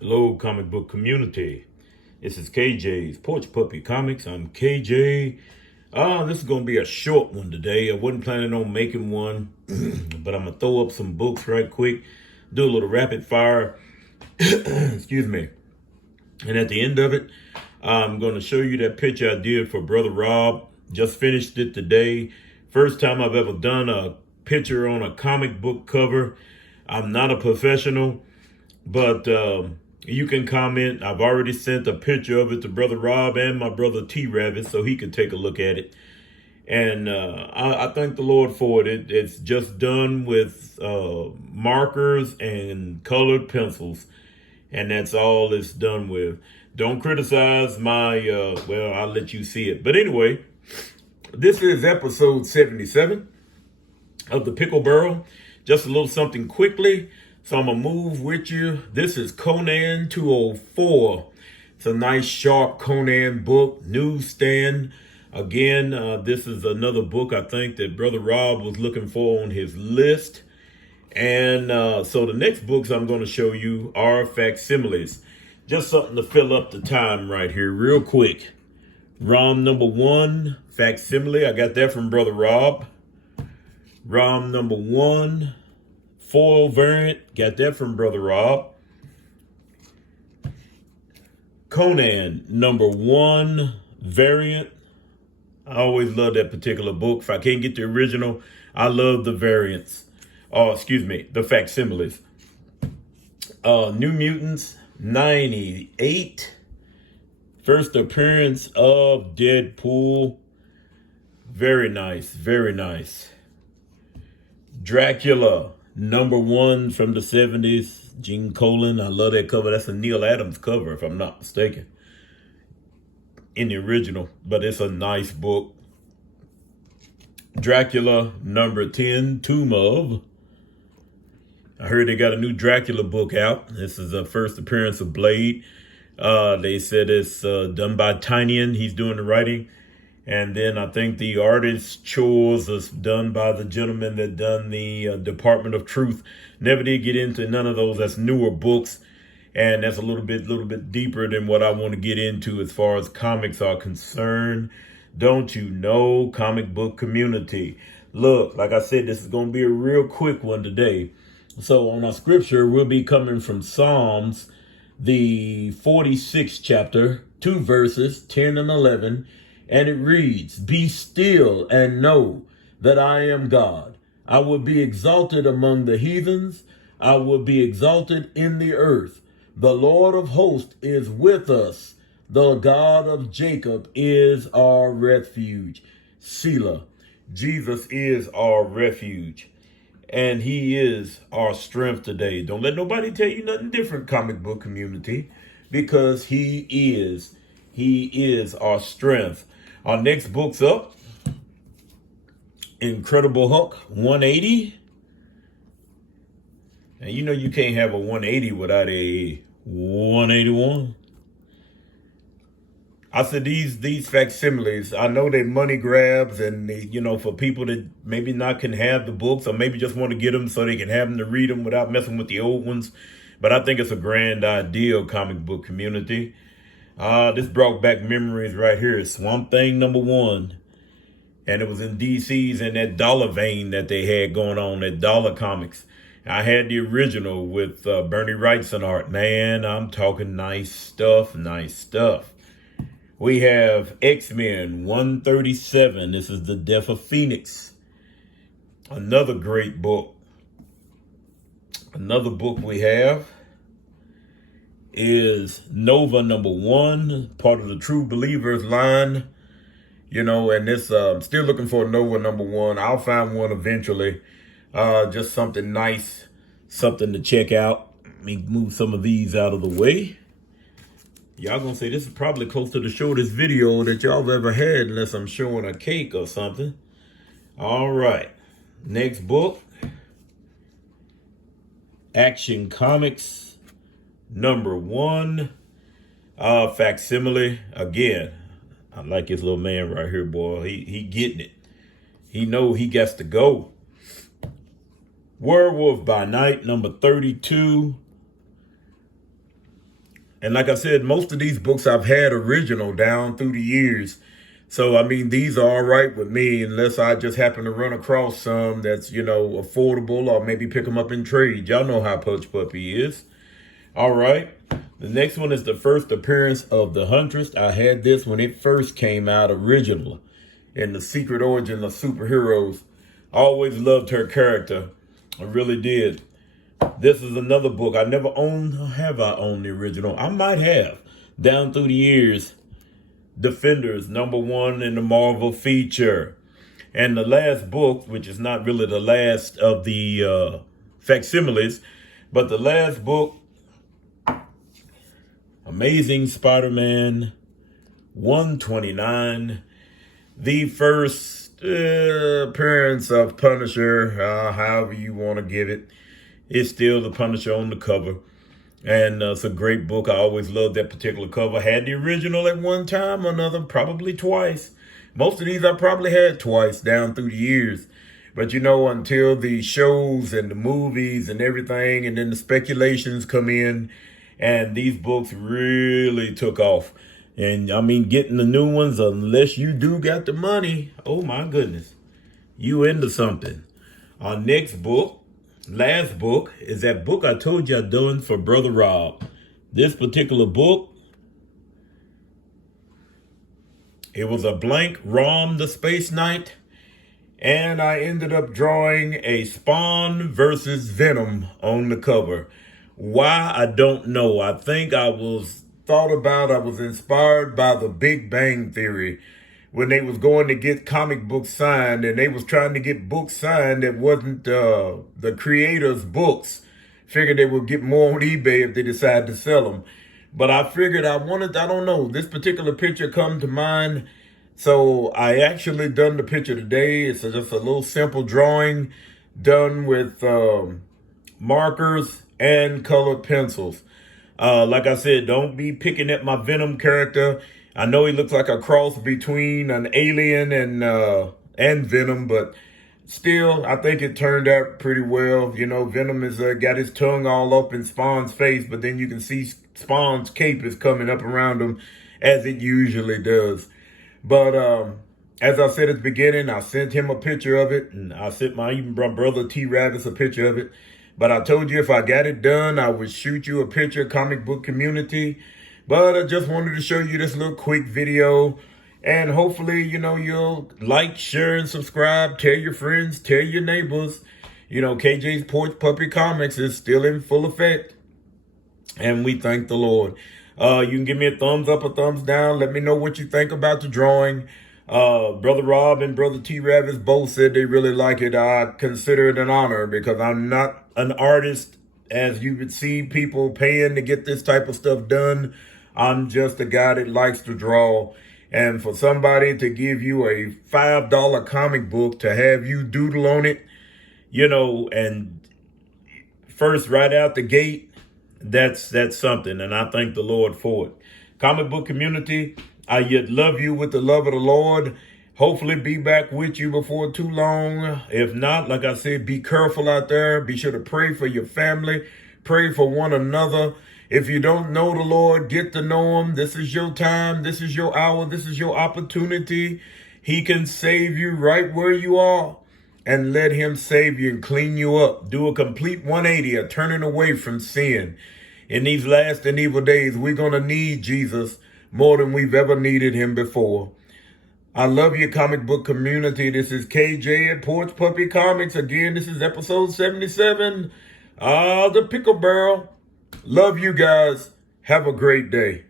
Hello, comic book community. This is KJ's Porch Puppy Comics. I'm KJ. This is going to be a short one today. I wasn't planning on making one, but I'm going to throw up some books right quick, do a little rapid fire. Excuse me. And at the end of it, I'm going to show you that picture I did for Brother Rob. Just finished it today. First time I've ever done a picture on a comic book cover. I'm not a professional, but you can comment. I've already sent a picture of it to Brother Rob and my brother T Rabbit so he could take a look at it. And I thank the Lord for it. It's just done with markers and colored pencils. And that's all it's done with. Don't criticize my, well, I'll let you see it. But anyway, this is episode 77 of the Pickle Barrel. Just a little something quickly. So I'm going to move with you. This is Conan 204. It's a nice, sharp Conan book, newsstand. Again, this is another book I think that Brother Rob was looking for on his list. And so the next books I'm going to show you are facsimiles. Just something to fill up the time right here real quick. ROM number 1, facsimile. I got that from Brother Rob. ROM number 1. Foil variant, got that from Brother Rob. Conan, number 1 variant. I always love that particular book. If I can't get the original, I love the variants. Oh, excuse me, the facsimiles. New Mutants, 98. First appearance of Deadpool. Very nice, very nice. Dracula. Number 1 from the 70s, Gene Colan. I love that cover. That's a Neil Adams cover, if I'm not mistaken, in the original. But it's a nice book. Dracula, number 10, Tomb of. I heard they got a new Dracula book out. This is the first appearance of Blade. They said it's done by Tynion. He's doing the writing. And then I think the artist chores is done by the gentleman that done the Department of Truth. Never did get into none of those. That's newer books. And that's a little bit deeper than what I want to get into as far as comics are concerned. Don't you know, comic book community? Look, like I said, this is going to be a real quick one today. So on our scripture, we'll be coming from Psalms, the 46th chapter, 2 verses, 10 and 11. And it reads, "Be still and know that I am God. I will be exalted among the heathens. I will be exalted in the earth. The Lord of hosts is with us. The God of Jacob is our refuge." Selah. Jesus is our refuge. And he is our strength today. Don't let nobody tell you nothing different, comic book community, because he is our strength. Our next book's up. Incredible Hulk 180. And you know you can't have a 180 without a 181. I said these facsimiles, I know they're money grabs and they, for people that maybe not can have the books or maybe just want to get them so they can have them to read them without messing with the old ones. But I think it's a grand idea, comic book community. This brought back memories right here. Swamp Thing number 1. And it was in DC's in that dollar vein that they had going on, that dollar comics. I had the original with Bernie Wrightson art. Man, I'm talking nice stuff, nice stuff. We have X-Men 137. This is The Death of Phoenix. Another great book. Another book we have is Nova number 1, part of the True Believers line. And this, I'm still looking for Nova number 1. I'll find one eventually. Just something nice, something to check out. Let me move some of these out of the way. Y'all gonna say this is probably close to the shortest video that y'all have ever had, unless I'm showing a cake or something. All right, next book. Action Comics number 1, facsimile. Again, I like his little man right here, boy. He getting it. He know he gets to go. Werewolf by Night number 32. And like I said, most of these books I've had original down through the years. So, I mean, these are all right with me unless I just happen to run across some that's, affordable, or maybe pick them up in trade. Y'all know how Punch Puppy is. All right. The next one is the first appearance of the Huntress. I had this when it first came out original in The Secret Origin of Superheroes. I always loved her character. I really did. This is another book I never owned. Have I owned the original? I might have. Down through the years. Defenders, #1 in the Marvel feature. And the last book, which is not really the last of the facsimiles, but the last book, Amazing Spider-Man 129, the first appearance of Punisher, however you want to give it. It's still the Punisher on the cover. And it's a great book. I always loved that particular cover. Had the original at one time or another, probably twice. Most of these I probably had twice down through the years. But until the shows and the movies and everything, and then the speculations come in, and these books really took off. And I mean, getting the new ones, unless you do got the money, oh my goodness, you into something. Our next book, last book, is that book I told you I'd done for Brother Rob. This particular book, it was a blank Rom the Space Knight, and I ended up drawing a Spawn versus Venom on the cover. Why, I don't know. I think I was inspired by the Big Bang Theory when they was going to get comic books signed, and they was trying to get books signed that wasn't the creators' books. Figured they would get more on eBay if they decided to sell them. But I figured I don't know, this particular picture come to mind. So I actually done the picture today. It's just a little simple drawing done with markers and colored pencils. Like I said, don't be picking at my Venom character. I know he looks like a cross between an alien and Venom, but still, I think it turned out pretty well. Venom has got his tongue all up in Spawn's face, but then you can see Spawn's cape is coming up around him as it usually does. But as I said at the beginning, I sent him a picture of it, and I sent my brother T. Ravis a picture of it. But I told you if I got it done, I would shoot you a picture, comic book community. But I just wanted to show you this little quick video. And hopefully, you'll like, share, and subscribe. Tell your friends, tell your neighbors. KJ's Porch Puppy Comics is still in full effect. And we thank the Lord. You can give me a thumbs up or thumbs down. Let me know what you think about the drawing. Brother Rob and Brother T. Ravis both said they really like it. I consider it an honor because I'm not an artist, as you would see people paying to get this type of stuff done. I'm just a guy that likes to draw. And for somebody to give you a $5 comic book to have you doodle on it, and first right out the gate, that's something. And I thank the Lord for it. Comic book community, I yet love you with the love of the Lord. Hopefully be back with you before too long. If not, like I said, be careful out there. Be sure to pray for your family. Pray for one another. If you don't know the Lord, get to know him. This is your time. This is your hour. This is your opportunity. He can save you right where you are. And let him save you and clean you up. Do a complete 180, a turning away from sin. In these last and evil days, we're going to need Jesus more than we've ever needed him before. I love your comic book community. This is KJ at Porch Puppy Comics. Again, this is episode 77. The Pickle Barrel. Love you guys. Have a great day.